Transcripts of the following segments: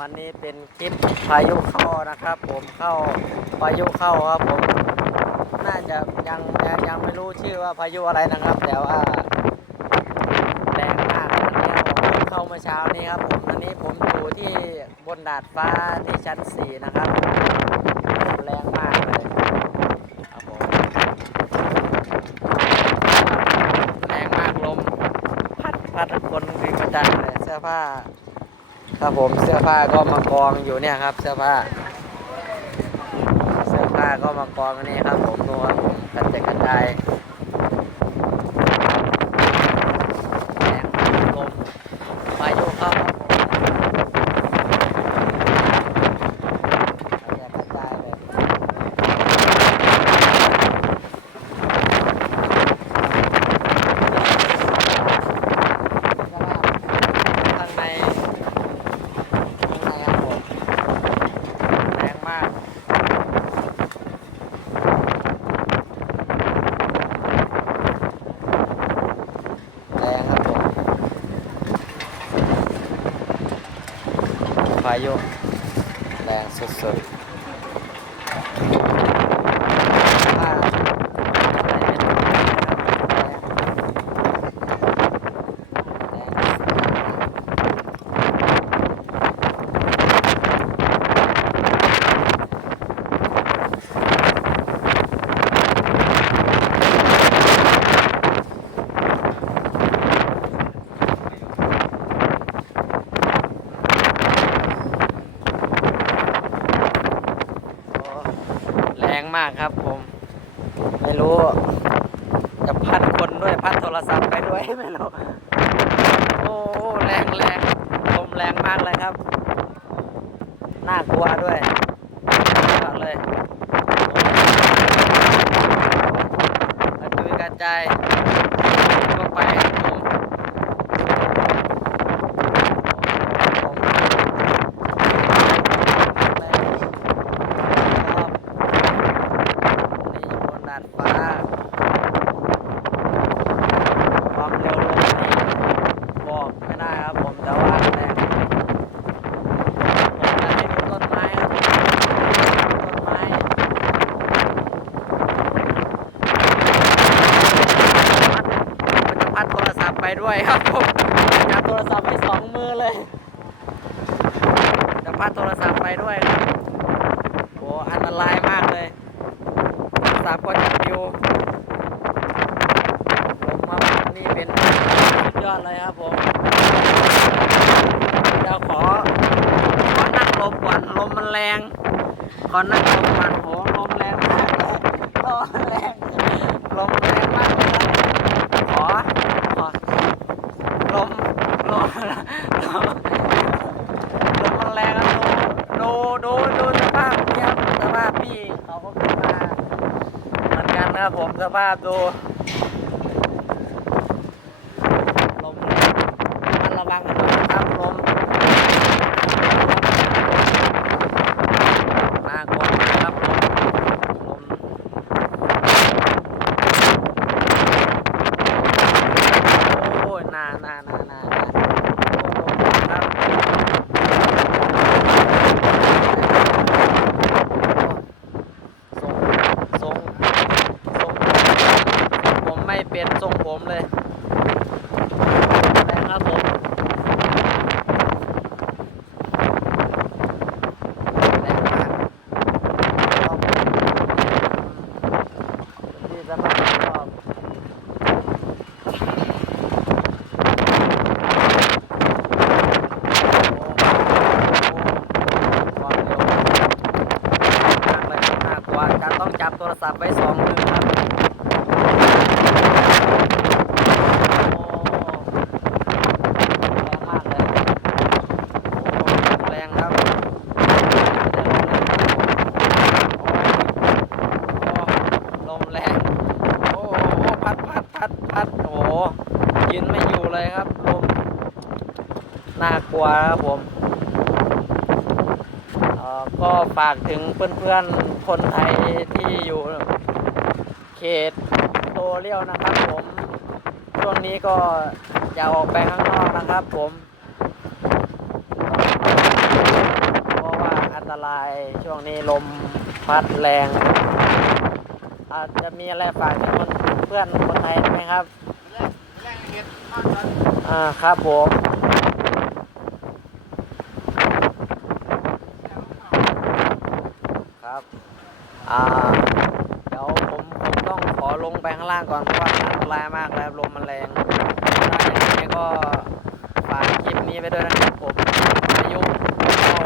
วันนี้เป็นคลิปพายุเข้านะครับผมเข้าพายุเข้าครับผมน่าจะยังไม่รู้ชื่อว่าพายุอะไรนะครับ แต่ว่าแรงมากวันนี้ผมเข้าเมื่อเช้านี้ครับผมอันนี้ผมอยู่ที่บนดาดฟ้าที่ชั้น4นะครับแรงมากเลยครับผมแรงมากลมพัดคนวิ่งกระจายเลยเสื้อผ้าครับผมเสื้อผ้าก็มากองอยู่เนี่ยครับเสื้อผ้าก็มากองนี่ครับผมดูครับผมกระจายแรงลมพายุเข้าครับผมกระจายเลยข้างในครับผมแรงมากแรงครับผมพายุแรงสุดๆถ้าอะไรไม่รู้แรงมากครับผมไม่รู้จะพัดคนด้วยพัดโทรศัพท์ไปด้วยไม่รู้โอ้แรงลมแรงมากเลยครับน่ากลัวด้วยก็เลยกระจุยกระจายก็ไปครับผมดาดฟ้าความเร็วลมนี่บอกไม่ได้ครับผมแต่ว่าแรงผมจะให้ดูต้นไม้ครับต้นไม้มันจะพัดโทรศัพท์ไปด้วยครับผมจับโทรศัพท์ไป2 มือเลยจะพัดโทรศัพท์ไปด้วยครับโอ้อันตรายมากเลยโทรศัพท์ก็จะปลิวนี่เป็นสุดยอดเลยครับผมเดี๋ยวขอนั่งลมก่อนลมมันแรงขอนั่งลมก่อนโหลมแรงมากเลยลมแรงมากเลยขอลมมันแรงครับดูสภาพพี่ครับสภาพพี่เขาก็ขึ้นมาเหมือนกันนะครับผมสภาพดูระวังกันด้วยนะครับลมน่ากลัวนะครับลมโอ้ยน่าโอ้ลมครับทรงผมไม่เป็นทรงผมเลยนะครับผมแรงมากที่จะมาชอบความเร็วมากเลยน่ากลัวจะต้องจับโทรศัพท์ไว้2 มือครับแรงครับลมแรงโอ้พัดโอ้ยืนไม่อยู่เลยครับลมน่ากลัวครับผมก็ฝากถึงเพื่อนๆคนไทยที่อยู่เขตโตเรียวนะครับผมช่วงนี้ก็จะออกไปข้างนอกนะครับผม รายช่วงนี้ลมพัดแรง อาจจะมีอะไรฝากถึงเพื่อนคนไทยไหมครับครับผมครับเดี๋ยวผมต้องขอลงไปข้างล่างก่อนเพราะว่าอันตรายมากแล้วลมมันแรงถ้าอย่างนี้ก็ฝากคลิปนี้ไปด้วยนะครับผมพายุเข้า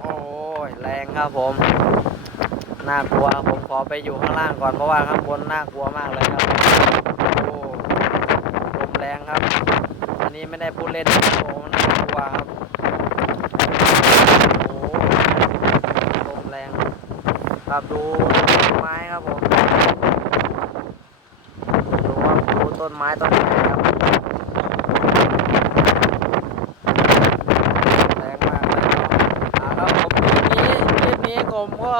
โอ้ยแรงครับผมน่ากลัวผมขอไปอยู่ข้างล่างก่อนเพราะว่าข้างบนน่ากลัวมากเลยครับโอ้ลมแรงครับอันนี้ไม่ได้พูดเล่นโอ้น่ากลัวครับโอ้ลมแรงครับดูต้นไม้ครับผมดูต้นไม้ต้นไม้ครับแรงมากเลยครับผมคลิปนี้ผมก็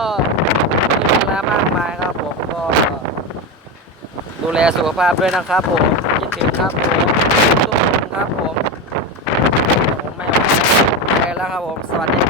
มีเวลามากมายครับผมก็ดูแลสุขภาพด้วยนะครับผมคิดถึงครับผมทุกคนครับผมไม่ไหวแล้วครับผมสวัสดี